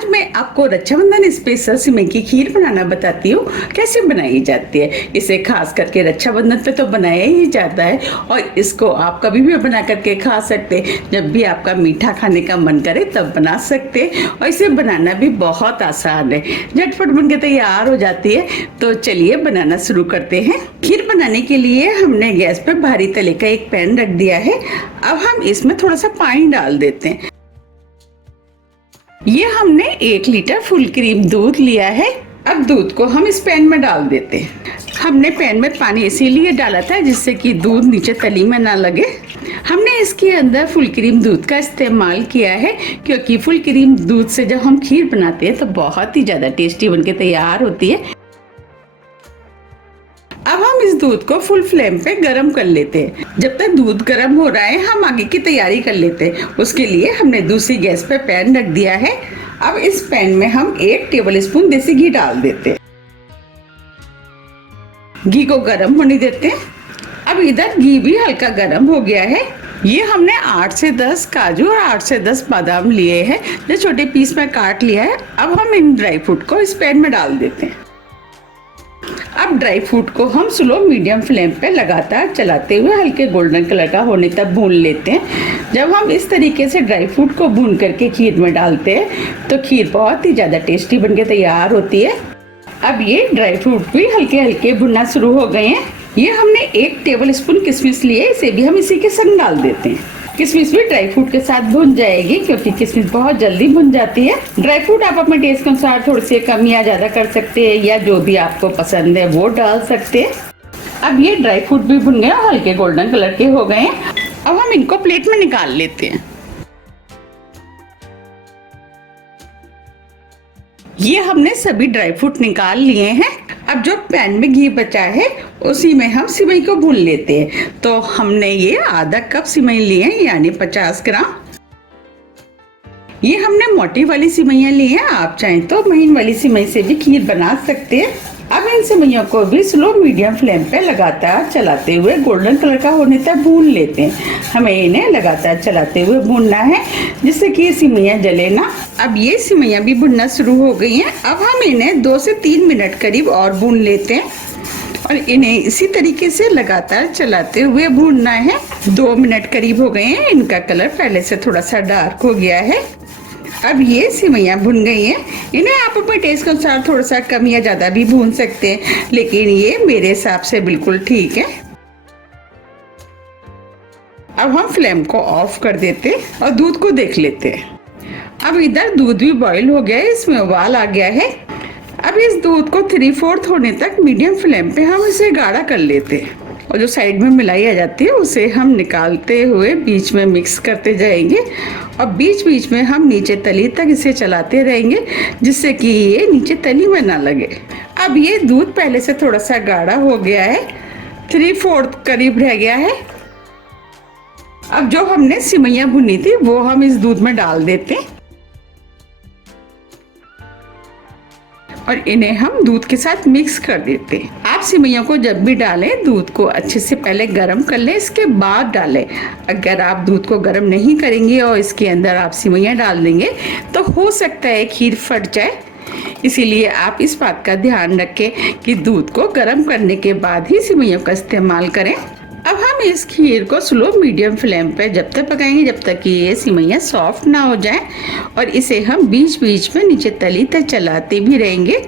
आज मैं आपको रक्षाबंधन स्पेशल सिमई की खीर बनाना बताती हूँ कैसे बनाई जाती है। इसे खास करके रक्षाबंधन पे तो बनाया ही जाता है और इसको आप कभी भी बना करके खा सकते हैं। जब भी आपका मीठा खाने का मन करे तब बना सकते हैं और इसे बनाना भी बहुत आसान है, झटपट बन के तैयार हो जाती है। तो चलिए बनाना शुरू करते हैं। खीर बनाने के लिए हमने गैस पे भारी तले का एक पैन रख दिया है। अब हम इसमें थोड़ा सा पानी डाल देते हैं। ये हमने 1 लीटर फुल क्रीम दूध लिया है। अब दूध को हम इस पैन में डाल देते हैं। हमने पैन में पानी इसीलिए डाला था जिससे कि दूध नीचे तली में ना लगे। हमने इसके अंदर फुल क्रीम दूध का इस्तेमाल किया है क्योंकि फुल क्रीम दूध से जब हम खीर बनाते हैं तो बहुत ही ज्यादा टेस्टी बनके तैयार होती है। अब हम इस दूध को फुल फ्लेम पे गरम कर लेते हैं। जब तक दूध गरम हो रहा है हम आगे की तैयारी कर लेते हैं। उसके लिए हमने दूसरी गैस पे पैन रख दिया है। अब इस पैन में हम 1 टेबल स्पून देसी घी डाल देते हैं। घी को गरम होने देते हैं। अब इधर घी भी हल्का गरम हो गया है। ये हमने 8 से 10 काजू और 8 से 10 बादाम लिए हैं जो छोटे पीस में काट लिया है। अब हम इन ड्राई फ्रूट को इस पैन में डाल देते हैं। अब ड्राई फ्रूट को हम स्लो मीडियम फ्लेम पे लगातार चलाते हुए हल्के गोल्डन कलर का होने तक भून लेते हैं। जब हम इस तरीके से ड्राई फ्रूट को भून करके खीर में डालते हैं तो खीर बहुत ही ज़्यादा टेस्टी बनके तैयार होती है। अब ये ड्राई फ्रूट भी हल्के हल्के भुनना शुरू हो गए हैं। ये हमने 1 टेबल स्पून किशमिश लिए, इसे भी हम इसी के संग डाल देते हैं। किशमिश भी ड्राई फ्रूट के साथ भुन जाएगी क्योंकि किशमिश बहुत जल्दी भुन जाती है। ड्राई फ्रूट आप अपने टेस्ट के अनुसार थोड़ी सी कम या ज्यादा कर सकते हैं या जो भी आपको पसंद है वो डाल सकते हैं। अब ये ड्राई फ्रूट भी भुन गए और हल्के गोल्डन कलर के हो गए हैं। अब हम इनको प्लेट में निकाल लेते हैं। ये हमने सभी ड्राई फ्रूट निकाल लिए हैं। अब जो पैन में घी बचा है उसी में हम सिमई को भून लेते हैं। तो हमने ये आधा कप सिमई लिए हैं यानी 50 ग्राम। ये हमने मोटी वाली सिमइयाँ ली हैं, आप चाहें तो महीन वाली सिमई से भी खीर बना सकते हैं। अब इन सिमइयों को भी स्लो मीडियम फ्लेम पे लगातार चलाते हुए गोल्डन कलर का होने तक भून लेते हैं। हमें इन्हें लगातार चलाते हुए भूनना है जिससे कि ये सिमइयाँ जले ना। अब ये सिमइयाँ भी भुनना शुरू हो गई हैं। अब हम इन्हें 2 से 3 मिनट करीब और भून लेते हैं और इन्हें इसी तरीके से लगातार चलाते हुए भूनना है। 2 मिनट करीब हो गए हैं। इनका कलर पहले से थोड़ा सा डार्क हो गया है। अब ये सिमइयाँ भुन गई हैं। इन्हें आप अपने टेस्ट के अनुसार थोड़ा सा कम या ज़्यादा भी भून सकते हैं, लेकिन ये मेरे हिसाब से बिल्कुल ठीक है। अब हम फ्लेम को ऑफ कर देते हैं और दूध को देख लेते हैं। अब इधर दूध भी बॉईल हो गया है, इसमें उबाल आ गया है। अब इस दूध को 3/4 होने तक मीडियम फ्लेम पे हम इसे गाढ़ा कर लेते हैं और जो साइड में मिलाई आ जाती है उसे हम निकालते हुए बीच में मिक्स करते जाएंगे और बीच बीच में हम नीचे तली तक इसे चलाते रहेंगे जिससे कि ये नीचे तली में ना लगे। अब ये दूध पहले से थोड़ा सा गाढ़ा हो गया है, 3/4 करीब रह गया है। अब जो हमने सिमइयाँ भुनी थी वो हम इस दूध में डाल देते हैं और इन्हें हम दूध के साथ मिक्स कर देते हैं। आप सिमइयों को जब भी डालें दूध को अच्छे से पहले गर्म कर लें, इसके बाद डालें। अगर आप दूध को गर्म नहीं करेंगे और इसके अंदर आप सिमइयाँ डाल देंगे तो हो सकता है खीर फट जाए। इसीलिए आप इस बात का ध्यान रखें कि दूध को गर्म करने के बाद ही सिमइयों का इस्तेमाल करें। अब हम इस खीर को स्लो मीडियम फ्लेम पे जब तक पकाएंगे जब तक कि ये सिमइयाँ सॉफ्ट ना हो जाए और इसे हम बीच बीच में नीचे तली तक चलाते भी रहेंगे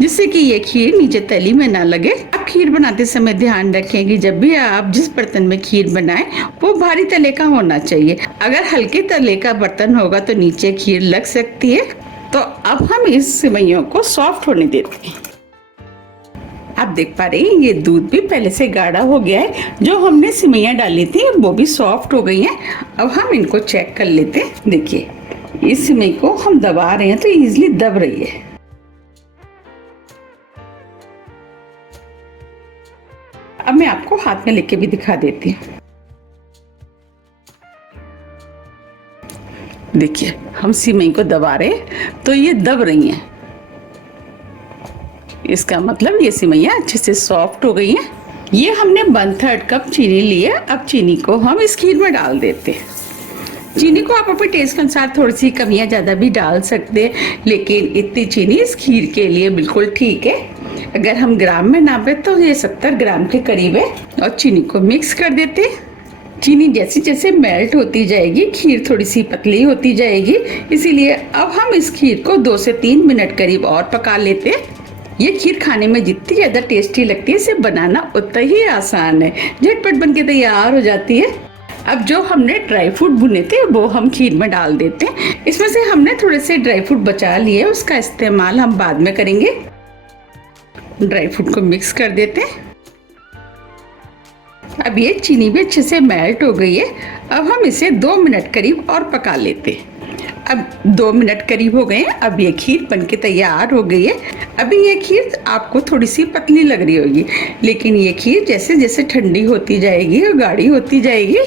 जिससे कि ये खीर नीचे तली में ना लगे। अब खीर बनाते समय ध्यान रखें कि जब भी आप जिस बर्तन में खीर बनाएं वो भारी तले का होना चाहिए। अगर हल्के तले का बर्तन होगा तो नीचे खीर लग सकती है। तो अब हम इस सिमइयों को सॉफ्ट होने देते हैं। आप देख पा रहे हैं ये दूध भी पहले से गाढ़ा हो गया है। जो हमने सिमइयाँ डाली थी वो भी सॉफ्ट हो गई हैं। अब हम इनको चेक कर लेते हैं। देखिए इस सिमई को हम दबा रहे हैं तो इजीली दब रही है। अब मैं आपको हाथ में लेके भी दिखा देती हूँ। देखिए हम सिमई को दबा रहे हैं तो ये दब रही हैं। इसका मतलब ये सिमइयाँ अच्छे से सॉफ्ट हो गई हैं। ये हमने 1/3 कप चीनी ली है। अब चीनी को हम इस खीर में डाल देते हैं। चीनी को आप अपने टेस्ट के अनुसार थोड़ी सी कम या ज़्यादा भी डाल सकते हैं, लेकिन इतनी चीनी इस खीर के लिए बिल्कुल ठीक है। अगर हम ग्राम में नापे तो ये 70 ग्राम के करीब है। और चीनी को मिक्स कर देते हैं। चीनी जैसे जैसे मेल्ट होती जाएगी खीर थोड़ी सी पतली होती जाएगी, इसीलिए अब हम इस खीर को 2 से 3 मिनट करीब और पका लेते हैं। ये खीर खाने में जितनी ज़्यादा टेस्टी लगती है, इसे बनाना उतना ही आसान है, झटपट बन के तैयार हो जाती है। अब जो हमने ड्राई फ्रूट भुने थे वो हम खीर में डाल देते हैं। इसमें से हमने थोड़े से ड्राई फ्रूट बचा लिए, उसका इस्तेमाल हम बाद में करेंगे। ड्राई फ्रूट को मिक्स कर देते हैं। अब ये चीनी भी अच्छे से मेल्ट हो गई है। अब हम इसे 2 मिनट करीब और पका लेते हैं। अब 2 मिनट करीब हो गए हैं। अब ये खीर बनके तैयार हो गई है। अभी ये खीर आपको थोड़ी सी पतली लग रही होगी, लेकिन ये खीर जैसे जैसे ठंडी होती जाएगी और गाढ़ी होती जाएगी,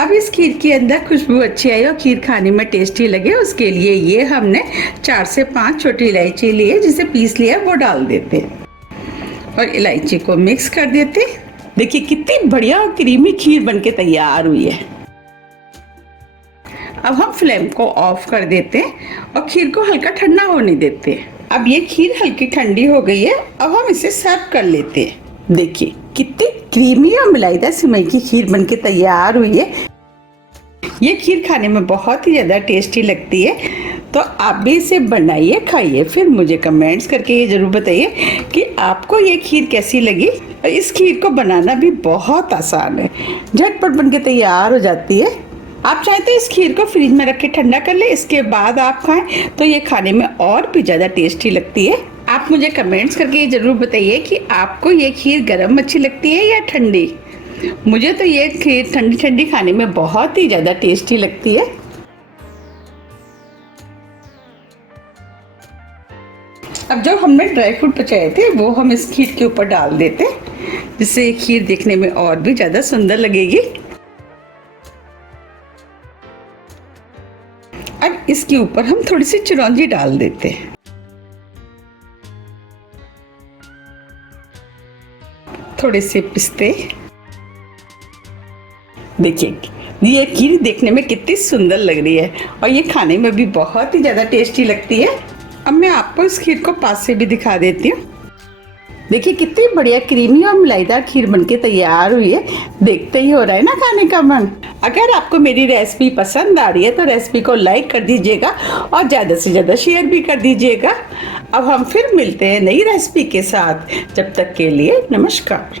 अब इस खीर के अंदर खुशबू अच्छी आई और खीर खाने में टेस्टी लगे, उसके लिए ये हमने 4 से 5 छोटी इलायची ली है, जिसे पीस लिया वो डाल देते और इलायची को मिक्स कर देते। देखिए कितनी बढ़िया और क्रीमी खीर बनके तैयार हुई है। अब हम फ्लेम को ऑफ कर देते हैं और खीर को हल्का ठंडा होने देते हैं। अब ये खीर हल्की ठंडी हो गई है। अब हम इसे सर्व कर लेते हैं। देखिए कितनी क्रीमी और मलाईदार सिमई की खीर बनके तैयार हुई है। ये खीर खाने में बहुत ही ज़्यादा टेस्टी लगती है, तो आप भी इसे बनाइए, खाइए, फिर मुझे कमेंट्स करके ये ज़रूर बताइए कि आपको ये खीर कैसी लगी। और इस खीर को बनाना भी बहुत आसान है, झटपट बनके तैयार हो जाती है। आप चाहें तो इस खीर को फ्रिज में रख के ठंडा कर ले, इसके बाद आप खाएं तो ये खाने में और भी ज़्यादा टेस्टी लगती है। आप मुझे कमेंट्स करके ये ज़रूर बताइए कि आपको ये खीर गर्म अच्छी लगती है या ठंडी। मुझे तो ये खीर ठंडी ठंडी खाने में बहुत ही ज़्यादा टेस्टी लगती है। अब जो हमने ड्राई फ्रूट बचाए थे वो हम इस खीर के ऊपर डाल देते, जिससे खीर देखने में और भी ज़्यादा सुंदर लगेगी। अब इसके ऊपर हम थोड़ी सी चिरौंजी डाल देते हैं। थोड़े से पिस्ते। देखिए ये खीर देखने में कितनी सुंदर लग रही है और ये खाने में भी बहुत ही ज़्यादा टेस्टी लगती है। अब मैं आपको इस खीर को पास से भी दिखा देती हूँ। देखिए कितनी बढ़िया क्रीमी और मलाईदार खीर बनके तैयार हुई है। देखते ही हो रहा है ना खाने का मन। अगर आपको मेरी रेसिपी पसंद आ रही है तो रेसिपी को लाइक कर दीजिएगा और ज़्यादा से ज़्यादा शेयर भी कर दीजिएगा। अब हम फिर मिलते हैं नई रेसिपी के साथ। जब तक के लिए नमस्कार।